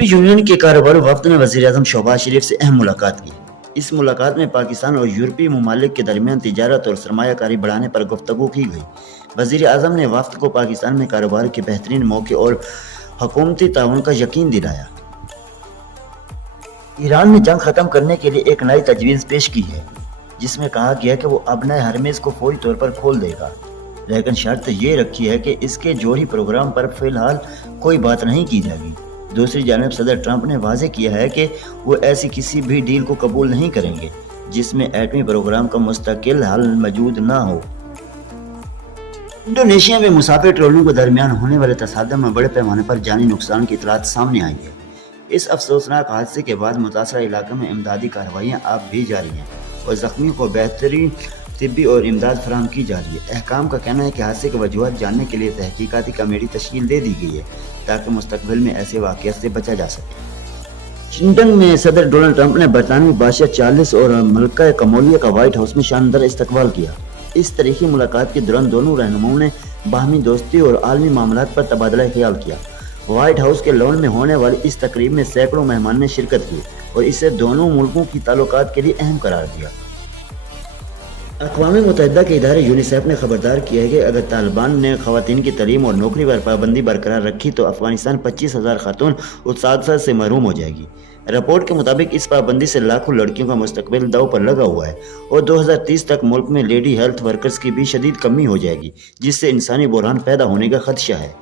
Union के कारोबारी वफद ने वज़ीर-ए-आज़म शहबाज शरीफ से अहम मुलाकात की। इस मुलाकात में पाकिस्तान और यूरोपीय ममालिक के दरमियान तिजारत और सरमायाकारी बढ़ाने पर गुफ्तगू की गई। वज़ीर-ए-आज़म ने वफद को पाकिस्तान में कारोबार के बेहतरीन मौके और हुकूमती ताउन का यकीन दिलाया। ईरान ने जंग ख़त्म करने के लिए एक नई तजवीज़ पेश की है, जिसमें कहा गया कि वो अपने हरमेज़ को फौरी तौर पर खोल देगा, लेकिन शर्त ये रखी है कि इसके जौहरी प्रोग्राम पर फ़िलहाल कोई बात नहीं की जाएगी। दूसरी जानिब सदर ट्रंप ने वाज़ेह किया है कि वो ऐसी किसी भी डील को कबूल नहीं करेंगे जिसमें एटमी प्रोग्राम का मुस्तकिल हल मौजूद ना हो। इंडोनेशिया में मुसाफिर ट्रोलियों के दरमियान होने वाले तसादम में बड़े पैमाने पर जानी नुकसान की इतलात सामने आई है। इस अफसोसनाक हादसे के बाद मुतासरा इलाके में इमदादी कार्रवाइयाँ अब भी जारी हैं और ज़ख्मी को बेहतरीन तिब्बी और इमदाद फराहम की जा रही है। अहकाम का कहना है कि हादसे की वजूहत जानने के लिए तहकीकाती कमेटी तश्कील दे दी गई है ताकि मुस्तकबिल में ऐसे वाक़यात से बचा जा सके। वाशिंगटन में सदर डोनाल्ड ट्रंप ने बरतानवी बादशाह चार्ल्स और मलका कमोलिया का व्हाइट हाउस में शानदार इस्तकबाल किया। इस तारीखी मुलाकात के दौरान दोनों रहनुमाओं ने बाहमी दोस्ती और आलमी मामलात पर तबादला ख्याल किया। व्हाइट हाउस के लॉन में होने वाली इस तकरीब में सैकड़ों मेहमान ने शिरकत की और इसे दोनों मुल्कों की ताल्लुकात के लिए अहम करार दिया। अक़वाम मुत्तहिदा के इदारे यूनिसेफ ने खबरदार किया है कि अगर तालिबान ने ख़वातीन की तालीम और नौकरी पर पाबंदी बरकरार रखी तो अफगानिस्तान 25,000 खातून उस्ताद से महरूम हो जाएगी। रिपोर्ट के मुताबिक इस पाबंदी से लाखों लड़कियों का मुस्तकबिल दाव पर लगा हुआ है और 2030 तक मुल्क में लेडी हेल्थ वर्कर्स की भी शदीद कमी हो जाएगी, जिससे इंसानी बहरान पैदा होने का खदशा है।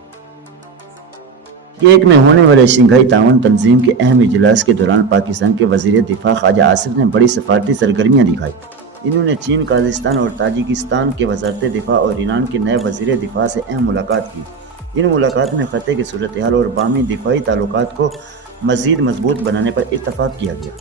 केक में होने वाले शंघाई ताउन तंजीम के अहम इजलास के दौरान पाकिस्तान के वज़ीर दिफा ख्वाजा आसिफ ने बड़ी सफारती सरगर्मियाँ दिखाई। इन्होंने चीन, काज़ाख्स्तान और ताजिकिस्तान के वज़ारत दिफा और ईरान के नए वज़ीर दिफा से अहम मुलाकात की। इन मुलाकात में खत्े की सूरत हाल और बाहमी दिफाई ताल्लुकात को मज़ीद मजबूत बनाने पर इत्तफ़ाक़ किया गया।